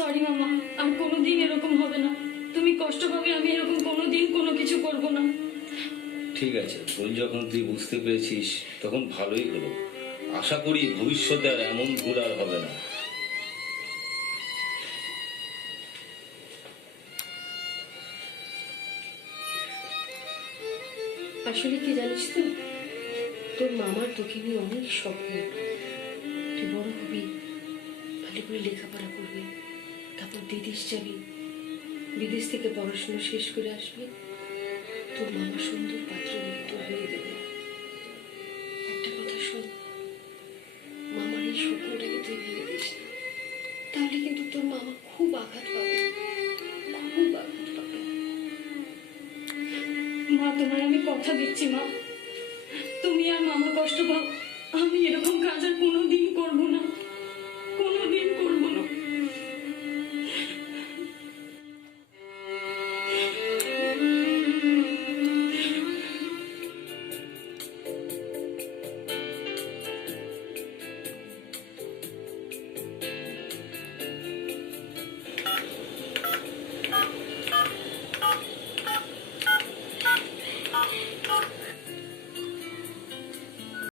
Sorry মামা আর কোনোদিন এরকম হবে না। তুমি কষ্ট পাবে আমি এরকম কোনোদিন কোনো কিছু করব না। ঠিক আছে ভুল যখন তুই বুঝতে পেরেছিস তখন ভালোই হলো। আশা করি ভবিষ্যতে আর এমন ভুল আর হবে না। আসলে কি জানিস তো তোর মামার তোকে নিয়ে অনেক স্বপ্ন। তুই বড় হবি ভালো করে লেখাপড়া করবি। তারপর বিদেশ যাবি বিদেশ থেকে পড়াশোনা শেষ করে আসবি, তোর মামা সুন্দর পাত্র তোর হয়ে দেবে একটা কথা শোন, মামার এই স্বপ্নটাকে তুই দিস তাহলে কিন্তু তোর মামা খুব আঘাত পাবে। খুব আঘাত পাবে। মা, তোমার আমি কথা দিচ্ছি, মা। তুমি আর মামা কষ্ট পাও, আমি এরকম কাজ আর কোনোদিন Tchau.